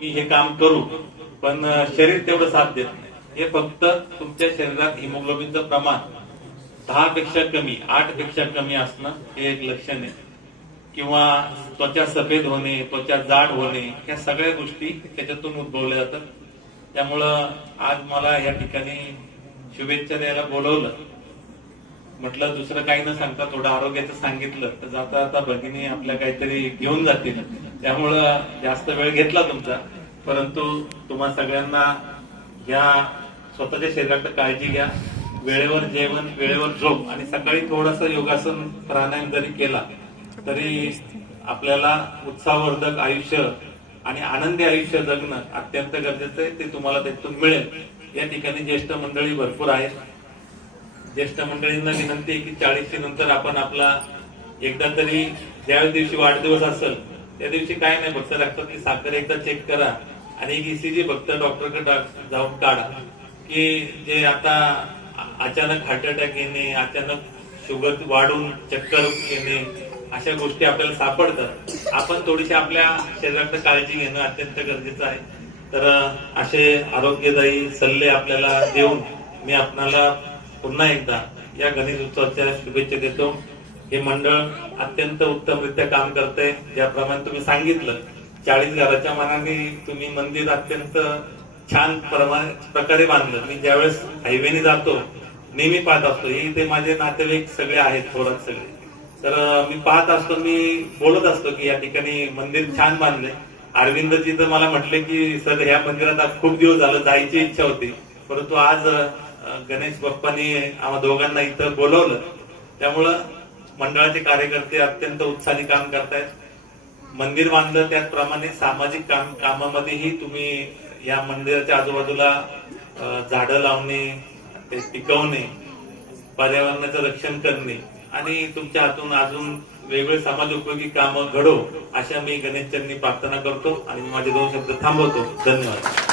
मी हे काम करू पण शरीर तेवढं साथ देत नाही. हे फक्त तुमच्या शरीरात हिमोग्लोबिनचं प्रमाण दहा पेक्षा कमी आठपेक्षा कमी असणं हे एक लक्षण आहे. किंवा त्वचा सफेद होणे त्वचा जाड होणे ह्या सगळ्या गोष्टी त्याच्यातून उद्भवल्या जातात. त्यामुळं आज मला या ठिकाणी शुभेच्छा द्यायला बोलवलं. म्हटलं दुसरं काही न सांगता थोडं आरोग्याचं सांगितलं तर जाता जाता भगिनी आपल्या काहीतरी घेऊन जातील. त्यामुळं जास्त वेळ घेतला तुमचा. परंतु तुम्हा सगळ्यांना या स्वतःच्या शरीराकडे काळजी घ्या. वेळेवर जेवण वेळेवर झोप आणि सकाळी थोडस योगासन प्राणायाम जरी केला तरी आपल्याला उत्साहवर्धक आयुष्य आणि आनंदी आयुष्य जगणं अत्यंत गरजेचं आहे. ते तुम्हाला त्यातून मिळेल. या ठिकाणी ज्येष्ठ मंडळी भरपूर आहेत. ज्येष्ठ मंडळींना विनंती आहे की चाळीसशे नंतर आपण आपला एकदा तरी ज्यावेळेस दिवशी वाढदिवस असेल त्या दिवशी काय नाही फक्त की साखर एकदा चेक करा आणि एक इसीजी फक्त डॉक्टरकडे जाऊन काढा. की जे आता अचानक हार्ट अटॅक येणे अचानक शुगर वाढून चक्कर येणे अशा गोष्टी आपल्याला सापडतात. आपण थोडीशी आपल्या शरीरात काळजी घेणं अत्यंत गरजेचं आहे. तर असे आरोग्यदायी सल्ले आपल्याला देऊन मी आपणाला पुन्हा एकदा या गणेश उत्सवाच्या शुभेच्छा देतो. हे मंडळ अत्यंत उत्तमरित्या काम करतंय. ज्याप्रमाणे तुम्ही सांगितलं चाळीस घराच्या मानाने तुम्ही मंदिर अत्यंत छान प्रमाणे प्रकारे बांधलं. मी ज्यावेळेस हायवेने जातो नेहमी पाहत असतो. हे इथे माझे नातेवाईक सगळे आहेत थोरात सगळे. तर मी पाहत असतो मी बोलत असतो की या ठिकाणी मंदिर छान बांधले अरविंदजी तर मला म्हटले की सर ह्या मंदिरात खूप दिवस झालं जायची इच्छा होती. परंतु आज गणेश बाप्पानी आम्हा दोघांना इथं बोलवलं. त्यामुळं मंडळाचे कार्यकर्ते अत्यंत उत्साही काम करतायत. मंदिर बांधलं त्याचप्रमाणे सामाजिक काम कामामध्येही तुम्ही या मंदिराच्या आजूबाजूला झाडं लावणे ते टिकवणे पर्यावरणाचं रक्षण करणे आणि तुमच्या हातून अजून वेगवेगळे समाज उपयोगी कामं घडो अशा मी गणेश चरणी प्रार्थना करतो आणि माझे दोन शब्द थांबवतो. धन्यवाद.